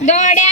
Dora.